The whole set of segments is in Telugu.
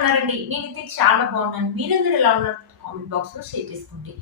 ఉన్నారండి? నేనైతే చాలా బాగున్నాను. మీరందరూ ఎలా ఉన్నారు? కామెంట్ బాక్స్‌లో షేర్ చేసుకోండి.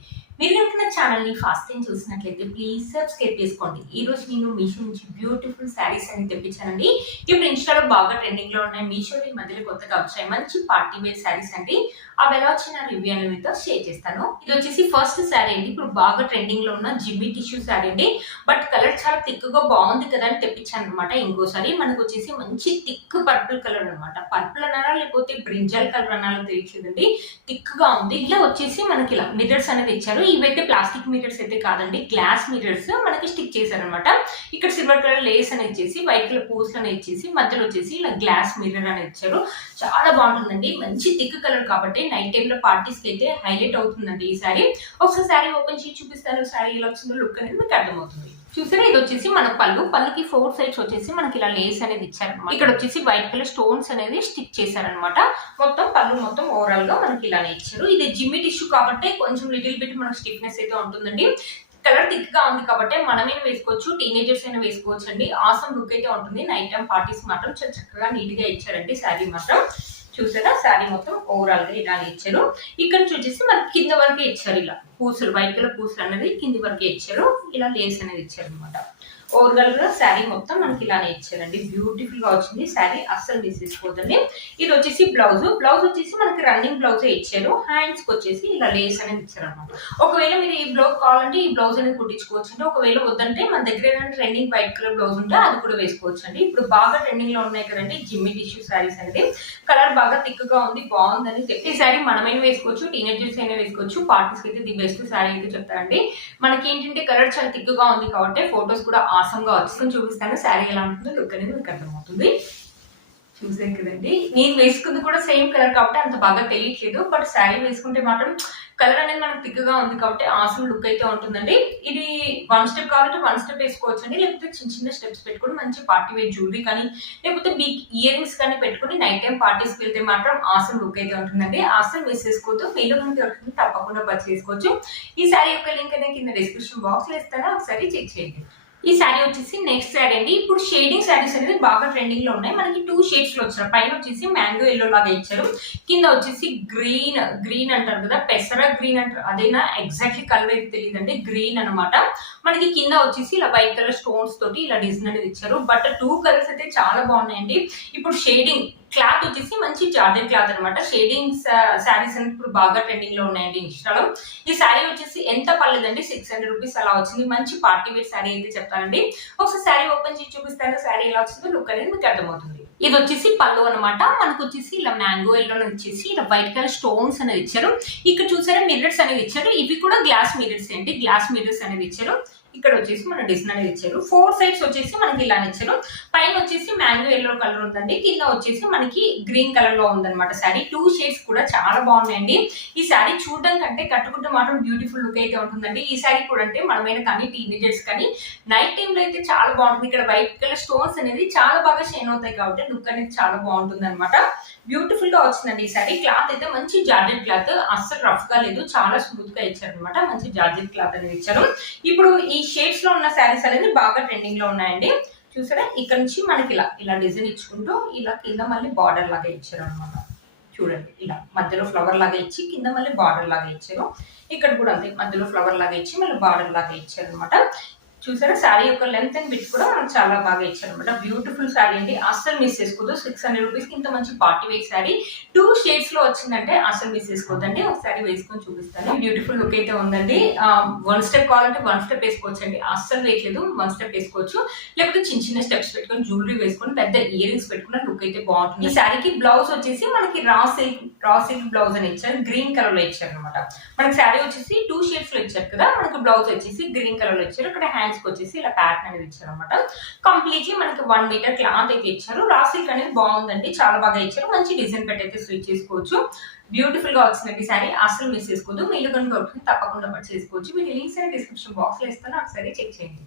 మీరు గనుక నా ఛానెల్‌ని ఫస్ట్ టైమ్ చూసినట్లయితే ప్లీజ్ సబ్స్క్రైబ్ చేసుకోండి. ఈరోజు నేను మీషో నుంచి బ్యూటిఫుల్ శారీస్ అనేది తెప్పించానండి. ఇప్పుడు ఇన్‌స్టాలో బాగా ట్రెండింగ్‌లో ఉన్నాయి. మీషోలో ఈ మధ్యలో కొత్తగా వచ్చాయి. మంచి పార్టీ వేర్ శారీస్ అండి. అవి ఎలా వచ్చిన రివ్యూ అనేది మీతో షేర్ చేస్తాను. ఇది వచ్చేసి ఫస్ట్ శారీ అండి. ఇప్పుడు బాగా ట్రెండింగ్‌లో ఉన్న జిమ్మి టిష్యూ శారీ అండి. బట్ కలర్ చాలా థిక్‌గా బాగుంది కదా అని తెప్పించాను అనమాట. ఇంకోసారి మనకు వచ్చేసి మంచి థిక్ పర్పుల్ కలర్ అనమాట. పర్పుల్ అనాలా లేకపోతే బ్రింజల్ కలర్ అనాలో తెలియట్లేదండి. థిక్‌గా ఉంది. ఇలా వచ్చేసి మనకి ఇలా మిర్రర్స్ అనేది ఇచ్చారు. ఇవైతే ప్లాస్టిక్ మిర్రర్స్ అయితే కాదండి, గ్లాస్ మిర్రర్స్ మనకి స్టిక్ చేశారనమాట. ఇక్కడ సిల్వర్ కలర్ లేస్ అనేది ఇచ్చేసి వైట్ కలర్ పూస్ అనేది ఇచ్చేసి మధ్యలో వచ్చేసి ఇలా గ్లాస్ మిర్రర్ అనేది ఇచ్చారు. చాలా బాగుంటుందండి. మంచి థిక్ కలర్ కాబట్టి నైట్ టైమ్ లో పార్టీస్ కి అయితే హైలైట్ అవుతుందండి ఈ సారీ. ఒకసారి సారీ ఓపెన్ చేసి చూపిస్తాను. సారీ ఎలా వచ్చిందో లుక్ అనేది మీకు అర్థమవుతుంది. చూసారా, ఇది వచ్చేసి మన పళ్ళుకి 4 సైడ్స్ వచ్చేసి మనకి ఇలా లేస్ అనేది ఇచ్చారనమాట. ఇక్కడ వచ్చేసి వైట్ కలర్ స్టోన్స్ అనేది స్టిక్ చేశారనమాట. మొత్తం పళ్ళు మొత్తం ఓవరాల్ గా మనకి ఇలానే ఇచ్చారు. ఇది జిమ్మి టిష్యూ కాబట్టి కొంచెం లిటిల్ బిట్ మనకు స్టిఫ్నెస్ అయితే ఉంటుందండి. కలర్ థిక్ గా ఉంది కాబట్టి మనమే వేసుకోవచ్చు, టీనేజర్స్ అయినా వేసుకోవచ్చు అండి. ఆసమ్ లుక్ అయితే ఉంటుంది. నైట్ టైం పార్టీస్ మాత్రం చాలా చక్కగా నీట్ గా ఇచ్చారండి శారీ మాత్రం. చూసారా, శారీ మొత్తం ఓవరాల్ గా ఇలానే ఇచ్చారు. ఇక్కడ నుంచి వచ్చేసి మనకి కింద వరకే ఇచ్చారు. ఇలా పూసలు వైట్ కలర్ పూసలు అనేది కింది వరకే ఇచ్చారు. ఇలా లేస్ అనేది ఇచ్చారు అనమాట. ఓవరాల్ గా శారీ మొత్తం మనకి ఇలానే ఇచ్చారండి. బ్యూటిఫుల్ గా వచ్చింది శారీ, అస్సలు మిస్ చేసుకోవద్దండి. ఇది వచ్చేసి బ్లౌజ్ వచ్చేసి మనకి రన్నింగ్ బ్లౌజే ఇచ్చారు. హ్యాండ్స్ కి వచ్చేసి ఇలా లేస్ అనేది ఇచ్చారు అనమాట. ఒకవేళ మీరు ఈ బ్లౌజ్ కావాలంటే ఈ బ్లౌజ్ అనేది కుట్టించుకోవచ్చు అండి. ఒకవేళ వద్దంటే మన దగ్గర ఏదైనా ట్రెండింగ్ వైట్ కలర్ బ్లౌజ్ ఉంటే అది కూడా వేసుకోవచ్చు అండి. ఇప్పుడు బాగా ట్రెండింగ్ లో ఉన్నాయి కదండి జిమ్మి టిష్యూ శారీస్ అనేది. కలర్ బాగా థిక్ గా ఉంది, బాగుందని చెప్పి ఈ శారీ మనమైనా వేసుకోవచ్చు, టీనేజర్స్ అయినా వేసుకోవచ్చు. పార్టీస్ అయితే ది బెస్ట్ శారీ అయితే చెప్తారండి. మనకి ఏంటంటే కలర్ చాలా థిక్ గా ఉంది కాబట్టి ఫొటోస్ కూడా ఆసంగా వచ్చి చూపిస్తాను. శారీ ఎలా ఉంటుందో లుక్ అనేది మీకు అర్థమవుతుంది. చూసాం కదండి, నేను వేసుకుంది కూడా సేమ్ కలర్ కాబట్టి అంత బాగా తెలియట్లేదు. బట్ శారీ వేసుకుంటే మాత్రం కలర్ అనేది మనకు థిక్గా ఉంది కాబట్టి ఆసమ్ లుక్ అయితే ఉంటుందండి. ఇది 1 స్టెప్ కావాలంటే 1 స్టెప్ వేసుకోవచ్చు అండి. లేకపోతే చిన్న చిన్న స్టెప్స్ పెట్టుకుని మంచి పార్టీ వేర్ జ్యువెలరీ కానీ లేకపోతే బిగ్ ఇయర్ రింగ్స్ కానీ పెట్టుకుని నైట్ టైం పార్టీస్కి వెళ్తే మాత్రం ఆసమ్ లుక్ అయితే ఉంటుందండి. ఆసమ్ వేసేసుకోవద్దు, మీలో మనకి దొరుకుతుంది, తప్పకుండా పర్చేస్ చేసుకోవచ్చు. ఈ శారీ యొక్క లింక్ అనేది కింద డిస్క్రిప్షన్ బాక్స్ లో ఇస్తాను, ఒకసారి చెక్ చేయండి. ఈ శారీ వచ్చేసి నెక్స్ట్ శారీ అండి. ఇప్పుడు షేడింగ్ శారీస్ అనేది బాగా ట్రెండింగ్ లో ఉన్నాయి. మనకి 2 షేడ్స్ లో వచ్చారు. పైన వచ్చేసి మ్యాంగో ఎల్లో లాగా ఇచ్చారు, కింద వచ్చేసి గ్రీన్ అంటారు కదా, పెసర గ్రీన్ అంటారు, అదేనా ఎగ్జాక్ట్లీ కలర్ అయితే తెలియదండి, గ్రీన్ అనమాట. మనకి కింద వచ్చేసి ఇలా వైట్ కలర్ స్టోన్స్ తోటి ఇలా డిజైన్ అనేది ఇచ్చారు. బట్ 2 కలర్స్ అయితే చాలా బాగున్నాయండి. ఇప్పుడు షేడింగ్ క్లాత్ వచ్చేసి మంచి జార్జెట్ క్లాత్ అనమాట. షేడింగ్ శారీస్ అనేది ఇప్పుడు బాగా ట్రెండింగ్ లో ఉన్నాయండి ఇన్స్టాలో. ఈ శారీ వచ్చేసి ఎంత పర్లేదండి, 600 రూపీస్ అలా వచ్చింది. మంచి పార్టీ వేర్ శారీ అయితే చెప్తానండి. ఒకసారి శారీ ఓపెన్ చేసి చూపిస్తాను. శారీ ఎలా వచ్చిందో లుక్ అనేది మీకు అర్థమవుతుంది. ఇది వచ్చేసి పళ్ళు అనమాట. మనకు వచ్చేసి ఇలా మ్యాంగో ఎల్లో వచ్చేసి ఇలా వైట్ కలర్ స్టోన్స్ అనేది ఇచ్చారు. ఇక్కడ చూసారా మిర్రర్స్ అనేది ఇచ్చారు. ఇవి కూడా గ్లాస్ మిర్రర్స్ అండి, గ్లాస్ మిర్రర్స్ అనేది ఇచ్చారు. ఇక్కడ వచ్చేసి మన డిజైన్ అనేది ఇచ్చారు. 4 సైడ్స్ వచ్చేసి మనకి ఇలా ఇచ్చారు. పైన వచ్చేసి మ్యాంగో ఎల్లో కలర్ ఉందండి, కింద వచ్చేసి మనకి గ్రీన్ కలర్ లో ఉందన్నమాట శారీ. 2 షేడ్స్ కూడా చాలా బాగున్నాయండి. ఈ శారీ చూడడం కంటే కట్టుకుంటే మాత్రం బ్యూటిఫుల్ లుక్ అయితే ఉంటుందండి. ఈ శారీ కూడా అంటే మనమైనా కానీ టీనేజర్స్ కానీ నైట్ టైం లో అయితే చాలా బాగుంటుంది. ఇక్కడ వైట్ కలర్ స్టోన్స్ అనేది చాలా బాగా షైన్ అవుతాయి కాబట్టి లుక్ అనేది చాలా బాగుంటుంది అనమాట. బ్యూటిఫుల్ గా వచ్చిందండి ఈ శారీ. క్లాత్ అయితే మంచి జార్జెట్ క్లాత్, అస్సలు రఫ్ గా లేదు, చాలా స్మూత్ గా ఇచ్చారు అనమాట. మంచి జార్జెట్ క్లాత్ అనేది ఇచ్చారు. ఇప్పుడు ఈ షేడ్స్ లో ఉన్న శారీస్ అనేది బాగా ట్రెండింగ్ లో ఉన్నాయండి. చూసారా, ఇక్కడ నుంచి మనకి ఇలా డిజైన్ ఇచ్చుకుంటూ ఇలా కింద మళ్ళీ బార్డర్ లాగా ఇచ్చారు అనమాట. చూడండి, ఇలా మధ్యలో ఫ్లవర్ లాగా ఇచ్చి కింద మళ్ళీ బార్డర్ లాగా ఇచ్చారు. ఇక్కడ కూడా అంతే, మధ్యలో ఫ్లవర్ లాగా ఇచ్చి మళ్ళీ బార్డర్ లాగా ఇచ్చారు అనమాట. చూసారా, శారీ యొక్క లెంత్ అండ్ బిట్ కూడా మనకు చాలా బాగా ఇచ్చారు అనమాట. బ్యూటిఫుల్ శారీ అండి, అస్సలు మిస్ చేసుకోవద్దు. 600 రూపీస్ కి ఇంత మంచి పార్టీ వేర్ శారీ 2 షేడ్స్ లో వచ్చిందంటే అస్సలు మిస్ చేసుకోవద్దండి. ఒకసారి వేసుకొని చూపిస్తాను. బ్యూటిఫుల్ లుక్ అయితే ఉందండి. 1 స్టెప్ కావాలంటే 1 స్టెప్ వేసుకోవచ్చు అండి, అస్సలు వేయట్లేదు. 1 స్టెప్ వేసుకోవచ్చు, లేకపోతే చిన్న చిన్న స్టెప్స్ పెట్టుకొని జ్యువెలరీ వేసుకొని పెద్ద ఇయర్ రింగ్స్ పెట్టుకున్న లుక్ అయితే బాగుంటుంది. ఈ శారీకి బ్లౌజ్ వచ్చేసి మనకి రా సిల్క్ బ్లౌజ్ అని ఇచ్చారు, గ్రీన్ కలర్ లో ఇచ్చారు అనమాట. మనకి శారీ వచ్చేసి 2 షేడ్స్ లో ఇచ్చారు కదా, మనకి బ్లౌజ్ వచ్చేసి గ్రీన్ కలర్ లో ఇచ్చారు. ఇక్కడ హ్యాండ్స్ వచ్చేసి ఇలా ప్యాటర్న్ అనేది ఇచ్చారు అనమాట. కంప్లీట్లీ మనకి 1 మీటర్ క్లాత్ అయితే ఇచ్చారు. రా సిల్క్ అనేది బాగుందండి, చాలా బాగా ఇచ్చారు. మంచి డిజైన్ పెట్టి అయితే స్టిచ్ చేసుకోవచ్చు. బ్యూటిఫుల్ గా వచ్చిందండి శారీ, అసలు మిస్ చేసుకోవద్దు. మీరు కనుక తప్పకుండా పర్చేస్ చేసుకోవచ్చు. మీరు లింక్స్ అనేది డిస్క్రిప్షన్ బాక్స్ లో ఇస్తాను, ఒకసారి చెక్ చేయండి.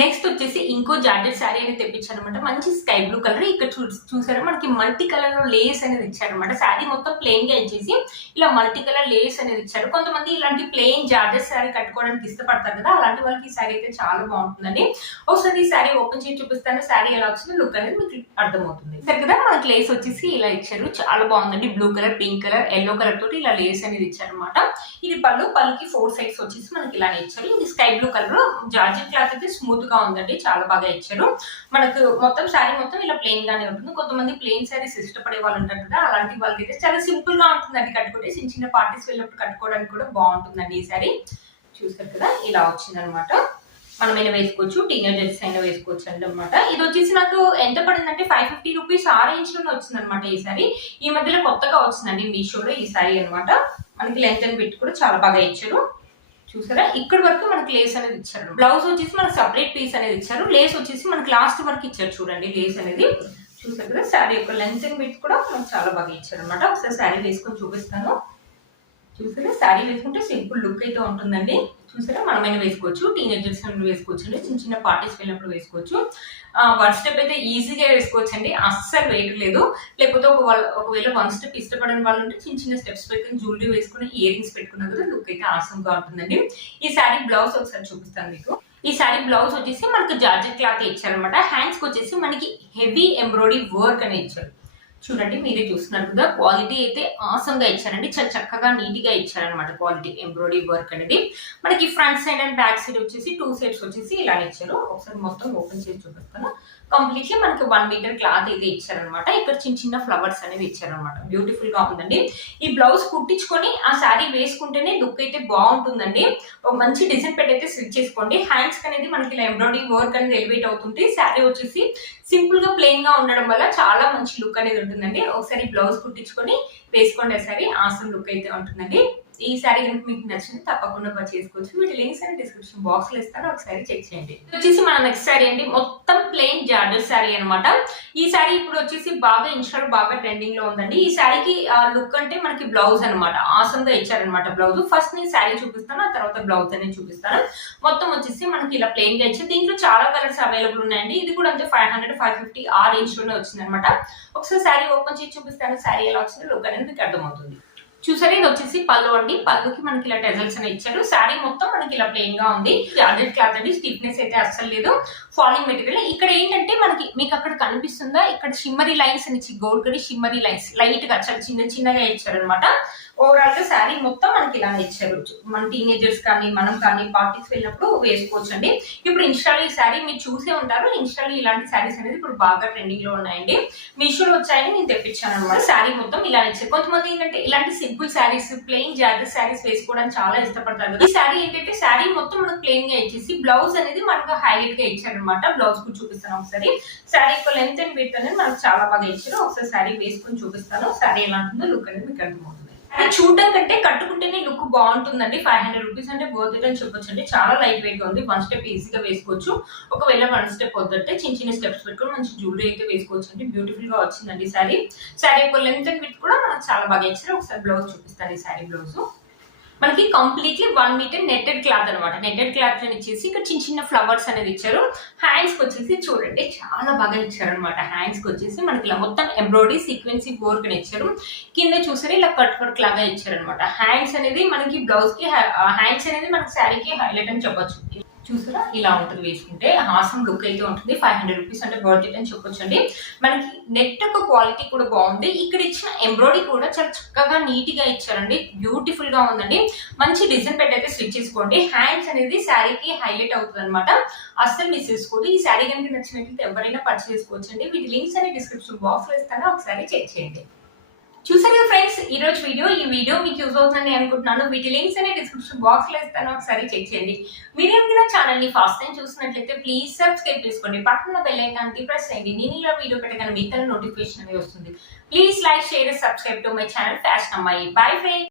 నెక్స్ట్ వచ్చేసి ఇంకో జార్జెట్ శారీ అనేది తెప్పించారనమాట. మంచి స్కై బ్లూ కలర్. ఇక్కడ చూసారా మనకి మల్టీ కలర్ లో లేస్ అనేది ఇచ్చారనమాట. శారీ మొత్తం ప్లెయిన్ గా ఇచ్చేసి ఇలా మల్టీ కలర్ లేస్ అనేది ఇచ్చారు. కొంతమంది ఇలాంటి ప్లెయిన్ జార్జెట్ శారీ కట్టుకోవడానికి ఇష్టపడతారు కదా, అలాంటి వాళ్ళకి ఈ శారీ అయితే చాలా బాగుంటుందండి. ఒకసారి ఈ శారీ ఓపెన్ చేసి చూపిస్తాను. శారీ ఎలా వచ్చిందో లుక్ అనేది మీకు అర్థమవుతుంది. సరే కదా, మనకి లేస్ వచ్చేసి ఇలా ఇచ్చారు. చాలా బాగుందండి. Blue colour, pink colour, yellow colour తోటి ఇలా లేస్ అనేది ఇచ్చారనమాట. ఇది పళ్ళుకి 4 సైడ్స్ వచ్చేసి మనకి ఇలానే ఇచ్చారు. ఇది sky blue colour. Georgette cloth అయితే స్మూత్ గా ఉందండి, చాలా బాగా ఇచ్చారు. మనకు మొత్తం శారీ మొత్తం ఇలా ప్లెయిన్ గానే ఉంటుంది. కొంతమంది ప్లెయిన్ శారీస్ ఇష్టపడే వాళ్ళు ఉంటారు కదా, అలాంటి వాళ్ళకి అయితే చాలా సింపుల్ గా ఉంటుందండి కట్టుకుంటే. చిన్న చిన్న పార్టీస్ వెళ్ళినప్పుడు కట్టుకోవడానికి కూడా బాగుంటుందండి ఈ శారీ. చూసారు కదా, ఇలా వచ్చింది అనమాట. మనమైనా వేసుకోవచ్చు, టీనేజర్స్ అయినా వేసుకోవచ్చు అండి అనమాట. ఇది వచ్చేసి నాకు ఎంత పడిందంటే 550 రూపీస్ ఆ రేంజ్ లోనే వచ్చింది అనమాట ఈ సారీ. ఈ మధ్యలో కొత్తగా వచ్చిందండి మీషోలో ఈ సారీ అనమాట. మనకి లెంత్ అండ్ బిట్ కూడా చాలా బాగా ఇచ్చారు. చూసారా, ఇక్కడ వరకు మనకి లేస్ అనేది ఇచ్చారు. బ్లౌజ్ వచ్చేసి మనకి సపరేట్ పీస్ అనేది ఇచ్చారు. లేస్ వచ్చేసి మనకి లాస్ట్ వరకు ఇచ్చారు. చూడండి లేస్ అనేది. చూసారు కదా, శారీ యొక్క లెంత్ అండ్ బిట్ కూడా మనకు చాలా బాగా ఇచ్చారు అనమాట. ఒకసారి శారీ వేసుకొని చూపిస్తాను. చూసారా, శారీ వేసుకుంటే సింపుల్ లుక్ అయితే ఉంటుందండి. చూసారా, మనమైనా వేసుకోవచ్చు, టీనేజర్స్ వేసుకోవచ్చు అండి, చిన్న చిన్న పార్టీస్ వెళ్ళినప్పుడు వేసుకోవచ్చు. వన్ స్టెప్ అయితే ఈజీగా వేసుకోవచ్చు అండి, అస్సలు వెయిట్ లేదు. లేకపోతే ఒకవేళ వన్ స్టెప్ ఇష్టపడని వాళ్ళు ఉంటే చిన్న చిన్న స్టెప్స్ పెట్టుకుని జ్యువెలరీ వేసుకుని ఇయర్ రింగ్స్ పెట్టుకున్నా కదా లుక్ అయితే ఆసమ్ గా ఉంటుందండి. ఈ శారీ బ్లౌజ్ ఒకసారి చూపిస్తాను మీకు. ఈ శారీ బ్లౌజ్ వచ్చేసి మనకు జార్జెట్ క్లాత్ ఇచ్చారనమాట. హ్యాండ్స్ కి వచ్చేసి మనకి హెవీ ఎంబ్రాయిడరీ వర్క్ అనేది ఇచ్చారు. చూడండి, మీరే చూస్తున్నారు కదా, క్వాలిటీ అయితే ఆసమ్ గా ఇచ్చారండి. చాలా చక్కగా నీట్ గా ఇచ్చారనమాట క్వాలిటీ ఎంబ్రాయిడరీ వర్క్ అనేది. మనకి front side and back side వచ్చేసి 2 సైడ్స్ వచ్చేసి ఇలా ఇచ్చారు. ఒకసారి మొత్తం ఓపెన్ చేసి చూపిస్తాను. కంప్లీట్లీ మనకి 1 మీటర్ క్లాత్ అయితే ఇచ్చారనమాట. ఇక్కడ చిన్న చిన్న ఫ్లవర్స్ అనేది ఇచ్చారనమాట. బ్యూటిఫుల్ గా ఉందండి. ఈ బ్లౌజ్ కుట్టించుకొని ఆ శారీ వేసుకుంటేనే లుక్ అయితే బాగుంటుందండి. ఒక మంచి డిజైన్ పెట్టి అయితే స్టిచ్ చేసుకోండి. హ్యాండ్స్ అనేది మనకి ఇలా ఎంబ్రాయిడరీ వర్క్ అనేది ఎలివేట్ అవుతుంది. శారీ వచ్చేసి సింపుల్ గా ప్లెయిన్ గా ఉండడం వల్ల చాలా మంచి లుక్ అనేది ఉంటుందండి. ఒకసారి బ్లౌజ్ కుట్టించుకొని వేసుకోండి. ఆ శారీ ఆసమ్ లుక్ అయితే ఉంటుందండి. ఈ శారీ కనుక మీకు నచ్చింది తప్పకుండా చేసుకోవచ్చు. వీటి లింక్స్ అని డిస్క్రిప్షన్ బాక్స్ లో ఇస్తాను, ఒకసారి చెక్ చేయండి. వచ్చేసి మన నెక్స్ట్ శారీ అండి, మొత్తం ప్లెయిన్ జార్జెట్ శారీ అనమాట. ఈ శారీ ఇప్పుడు వచ్చేసి బాగా ఇన్స్టాల్ బాగా ట్రెండింగ్ లో ఉందండి. ఈ శారీకి లుక్ అంటే మనకి బ్లౌజ్ అనమాట, ఆసమ్ గా ఇచ్చారనమాట బ్లౌజ్. ఫస్ట్ నేను శారీ చూపిస్తాను, ఆ తర్వాత బ్లౌజ్ అనేది చూపిస్తాను. మొత్తం వచ్చేసి మనకి ఇలా ప్లెయిన్ గా ఇచ్చింది. దీంట్లో చాలా కలర్స్ అవైలబుల్ ఉన్నాయండి. ఇది కూడా అంతే 500, 550 ఆ రేంజ్ లోనే వచ్చింది అనమాట. ఒకసారి శారీ ఓపెన్ చేసి చూపిస్తాను. శారీ ఎలా వచ్చిందో లుక్ అనేది మీకు అర్థమవుతుంది. చూసారా, ఇది వచ్చేసి పళ్ళు అండి. పళ్ళుకి మనకి ఇలా టెజల్స్ అని ఇచ్చారు. శారీ మొత్తం మనకి ఇలా ప్లెయిన్ గా ఉంది. జార్జెట్ క్లాత్ అండి, స్టిఫ్నెస్ అయితే అస్సలు లేదు. Falling material. ఇక్కడ ఏంటంటే మనకి మీకు అక్కడ కనిపిస్తుందా, ఇక్కడ షిమ్మరీ లైన్స్ అని గోల్డ్ కడి షిమ్మరీ లైన్స్ లైట్ గా చాలా చిన్న చిన్నగా ఇచ్చారు అనమాట. ఓవరాల్ గా శారీ మొత్తం మనకి ఇలా ఇచ్చారు. మన టీనేజర్స్ కానీ మనం కానీ పార్టీస్ వెళ్ళినప్పుడు వేసుకోవచ్చు అండి. ఇప్పుడు ఇన్స్టాల్ ఈ శారీ మీరు చూసే ఉంటారు. ఇన్స్టాల్ ఇలాంటి శారీస్ అనేది ఇప్పుడు బాగా ట్రెండింగ్ లో ఉన్నాయండి. మీషోలో వచ్చాయని నేను తెప్పించాను అనమాట. శారీ మొత్తం ఇలా ఇచ్చారు. కొంతమంది ఏంటంటే ఇలాంటి simple saris, plain georgette saris వేసుకోవడానికి చాలా ఇష్టపడతారు కదా. ఈ శారీ ఏంటంటే శారీ మొత్తం మనకు ప్లెయిన్ గా ఇచ్చేసి బ్లౌజ్ అనేది మనకు హైలైట్ గా ఇచ్చారనమాట. బ్లౌజ్ కూడా చూపిస్తాను ఒకసారి. శారీ యొక్క లెంత్ అండ్ విడ్త్ అనేది మనకు చాలా బాగా ఇచ్చారు. ఒకసారి శారీ వేసుకొని చూపిస్తాను. శారీ ఎలా ఉంటుందో లుక్ అనేది మీకు అర్థమవుతుంది. చూడడం కంటే కట్టుకుంటేనే లుక్ బాగుంటుందండి. 500 రూపీస్ అంటే వర్త్ ఇట్ అని చెప్పొచ్చు అండి. చాలా లైట్ వెయిట్ గా ఉంది. 1 స్టెప్ ఈజీగా వేసుకోవచ్చు. ఒకవేళ 1 స్టెప్ వద్దంటే చిన్న చిన్న స్టెప్స్ పెట్టుకొని మంచి జ్యువెలరీ అయితే వేసుకోవచ్చు అండి. బ్యూటిఫుల్ గా వచ్చిందండి శారీ. శారీ యొక్క లెంత్ అండ్ విడ్త్ కూడా మనకు చాలా బాగా ఇచ్చారు. ఒకసారి బ్లౌజ్ చూపిస్తాను. ఈ శారీ బ్లౌజ్ మనకి కంప్లీట్లీ 1 మీటర్ నెట్టెడ్ క్లాత్ అనమాట. నెట్టెడ్ క్లాత్ అని ఇచ్చేసి ఇక్కడ చిన్న చిన్న ఫ్లవర్స్ అనేది ఇచ్చారు. హ్యాండ్స్ కి వచ్చేసి చూడండి చాలా బాగా ఇచ్చారు అనమాట. హ్యాండ్స్ కి వచ్చేసి మనకి ఇలా మొత్తం ఎంబ్రాయిడరీ సీక్వెన్సీ వర్క్ అని ఇచ్చారు. కింద చూసారు ఇలా కట్ వర్క్ లాగా ఇచ్చారు అనమాట. హ్యాండ్స్ అనేది మనకి బ్లౌజ్ కి హ్యాండ్స్ అనేది మనకి శారీకి హైలైట్ అని చెప్పొచ్చు. చూసారా, ఇలా ఉంటుంది వేసుకుంటే. హాసం లుక్ అయితే ఉంటుంది. 500 రూపీస్ అంటే వర్త్ ఇట్ అని చెప్పొచ్చు అండి. మనకి నెట్ యొక్క క్వాలిటీ కూడా బాగుంది. ఇక్కడ ఇచ్చిన ఎంబ్రాయిడరీ కూడా చాలా చక్కగా నీట్ గా ఇచ్చారండి. బ్యూటిఫుల్ గా ఉందండి. మంచి డిజైన్ పెట్టి అయితే స్టిచ్ చేసుకోండి. హ్యాండ్స్ అనేది శారీకి హైలైట్ అవుతుంది అనమాట. అస్సలు మిస్ చేసుకోండి. ఈ శారీ కనుక నచ్చినట్లయితే ఎవరైనా పర్చేస్ చేసుకోవచ్చు అండి. వీటి లింక్స్ అనే డిస్క్రిప్షన్ బాక్స్ లో ఇస్తాను, ఒకసారి చెక్ చేయండి. చూసారు కదా ఫ్రెండ్స్, ఈ రోజు ఈ వీడియో మీకు యూజ్ అవుతుందని అనుకుంటున్నాను. వీటి లింక్స్ అనే డిస్క్రిప్షన్ బాక్స్ లో ఇస్తాను, ఒకసారి చెక్ చేయండి. మీరు ఏమైనా ఛానల్ ని ఫస్ట్ టైం చూసినట్లయితే ప్లీజ్ సబ్స్క్రైబ్ చేసుకోండి. పక్కన బెల్ ఐకాన్ కి ప్రెస్ చేయండి. నేను ఇలా వీడియో పెట్టగానే మీకు నోటిఫికేషన్ అనేది వస్తుంది. Please like, share, subscribe to my channel fashion అమ్మాయి. Bye friends.